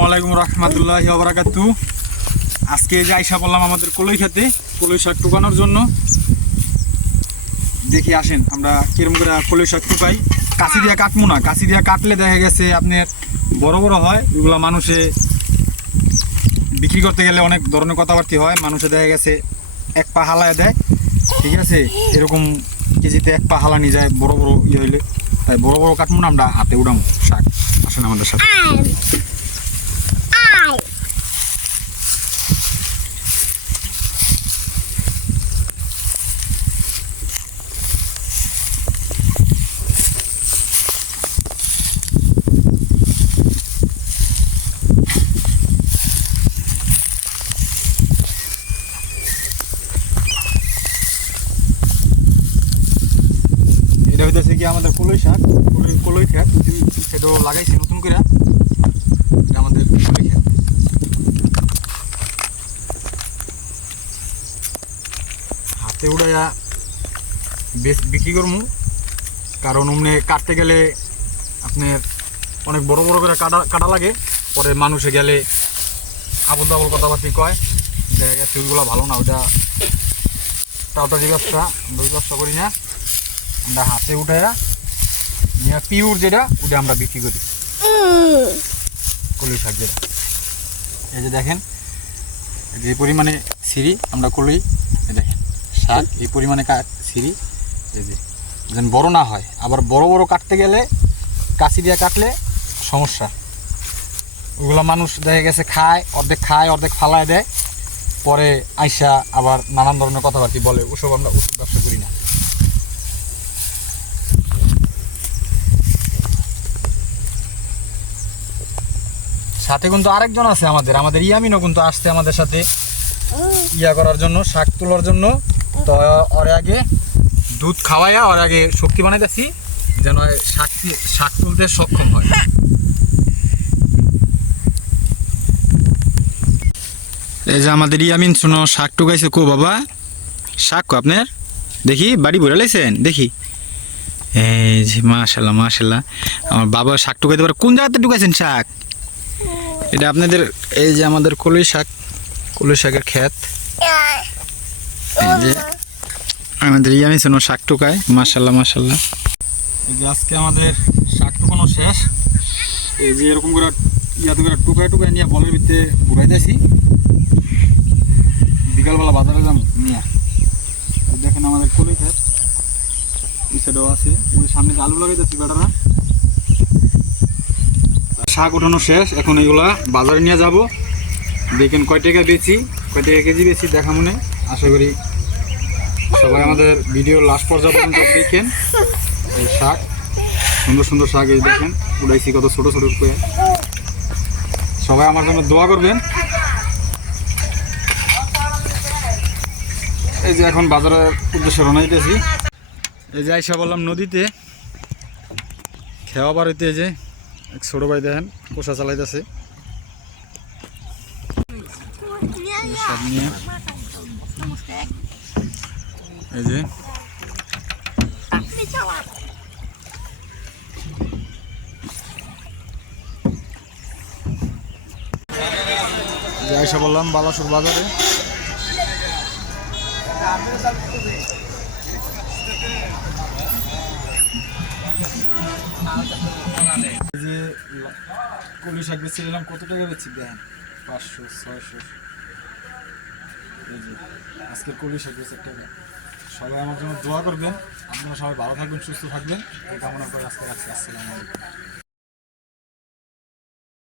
আসসালামু আলাইকুম রহমতুল্লাহ বারাকাতু আজকে যে আইসা বললাম আমাদের কলই খেতে, কলই শাক টুকানোর জন্য। দেখি আসেন, আমরা কিরম করে কলই শাক টুকাই। কাশি দিয়া কাটবো না, কাশি দিয়া কাটলে দেখা গেছে আপনার বড় বড় হয়, এগুলো মানুষে বিক্রি করতে গেলে অনেক ধরনের কথাবার্তি হয়, মানুষে দেখা গেছে এক পা হালায় দেয়। ঠিক আছে? এরকম কেজিতে এক পা হালানি যায়, বড় বড় ইয়ে হইলে। তাই বড় বড় না, আমরা হাতে উড়াম শাক। আসেন আমাদের সাথে এটা হইতেছে কি আমাদের কলই শাক, কলই কলই খেত সেটাও লাগাইছি নতুন করে আমাদের কলই খেত। হাতে উড়াইয়া বিক্রি করব কারণ অমনে কাটতে গেলে আপনার অনেক বড় বড় করে কাটা কাটা লাগে। পরে মানুষে গেলে আবল তাবল কথাবার্তি কয়। দেখা গেছে ভালো না, ওটা টাউটারি ব্যবসা আমরা ব্যবসা করি না। আমরা হাতে উঠাইয়া নিয়ে পিউর যেটা, ওটা আমরা বিক্রি করি। কলই শাক যেটা। এই যে দেখেন, যে পরিমাণে সিঁড়ি আমরা কলই দেখেন, শাক, এই পরিমাণে সিঁড়ি, এই যে, যেন বড় না হয়। আবার বড় বড় কাটতে গেলে কাশি দিয়ে কাটলে সমস্যা। ওগুলো মানুষ দেখা গেছে খায়, অর্ধেক খায়, অর্ধেক ফালায় দেয়, পরে আইসা আবার নানান ধরনের কথাবার্তি বলে। ওসব আমরা ওষুধ ব্যবসা করি না। সাথে কিন্তু আরেকজন আছে আমাদের আমাদের ইয়ামিনও কিন্তু আসছে আমাদের সাথে। ইয়া করার জন্য, শাক তোলার জন্য। তো ওরে আগে দুধ খাওয়াইয়া ওর আগে শক্তি বানাইতেছি, যেন শাক শাক তুলতে সক্ষম হয়। এই যে আমাদের ইয়ামিন শুনো, শাক টুকাইছে কো বাবা? শাক কো আপনার? দেখি, বাড়ি ভরে লাইছেন? দেখি। এই যে মাশাল্লাহ মাশাল্লাহ। আমার বাবা শাক টুকাইতে পারে। কোন জায়গাতে টুকাইছেন শাক? এটা আপনাদের এই যে আমাদের কলই শাক, কলই শাকের ক্ষেত। এই যে আমাদের ইয়ামি শোনো শাক টুকায় মাশাল্লাহ মাশাল্লাহ এই যে আজকে আমাদের শাক টুকানো শেষ। এই যে এরকম করে ইয়াতে করে টুকায় টুকায় নিয়ে বলের ভিতরে ঘুরাইতেছি। বিকালবেলা বাজারে যাব নিয়ে। দেখেন আমাদের কলই ক্ষেত। এই সাইডেও আছে। ওই সামনে আলু লাগাইতেছি বেটারা। শাক উঠানো শেষ, এখন এগুলা বাজারে নিয়ে যাব। দেখেন কয় টাকা বেচি, কয় টাকা কেজি বেচি দেখা মনে। আশা করি সবাই আমাদের ভিডিও লাস্ট পর্যন্ত দেখেন, এই শাক, সুন্দর সুন্দর শাক এই দেখেন, উড়াইছি কত ছোট ছোট করে। সবাই আমার জন্য দোয়া করবেন। এই যে এখন বাজারের উদ্দেশ্যে রওনা দিতেছি। এই যে আইসা বললাম নদীতে, খেওয়া বাড়িতে যে এক ছোট ভাই দেখেন পোষা চালাইতেছে। এই যে। বললাম বালাসুর বাজারে। যে কলি পাঁচশো, ছয়শো। এই যে আজকে কলি সবাই আমার জন্য দোয়া করবেন। আপনারা সবাই ভালো থাকবেন, সুস্থ থাকবেন। এটা মনে করে আজকে রাখছি। আসসালামু আলাইকুম।